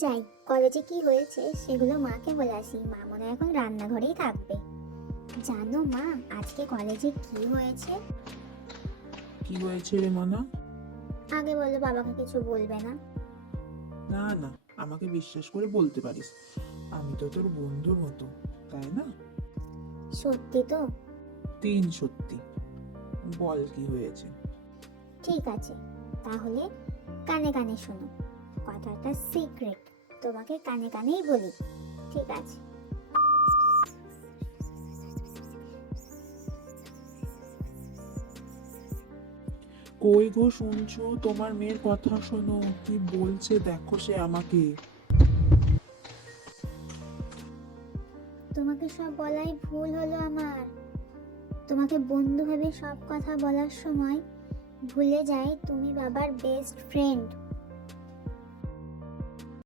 যাই, কলেজে কি হয়েছে সেগুলো মাকে বলে আসি। মা মনে হয় এখন রান্নাঘরেই থাকবে। জানো মা, আজকে কলেজে কি হয়েছে? কি হয়েছে রে মনা? আগে বলো, বাবাকে কিছু বলবে না। না না, আমাকে বিশ্বাস করে বলতে পারিস। আমি তো তোর বন্ধুর মতো, তাই না? সত্যি তো? সত্যি। বল কি হয়েছে। ঠিক আছে, তাহলে কানে কানে শোনো। কথাটা সিক্রেট, তোমাকে কানে কানেই বলি। ঠিক আছে? কই গো শুনছো? তোমার মেয়ের কথা শোনো, কি বলছে দেখো সে আমাকে। তোমাকে সব বলাই ভুল হলো আমার। তোমাকে বন্ধু ভেবে সব কথা বলার সময় ভুলে যাই তুমি বাবার বেস্ট ফ্রেন্ড।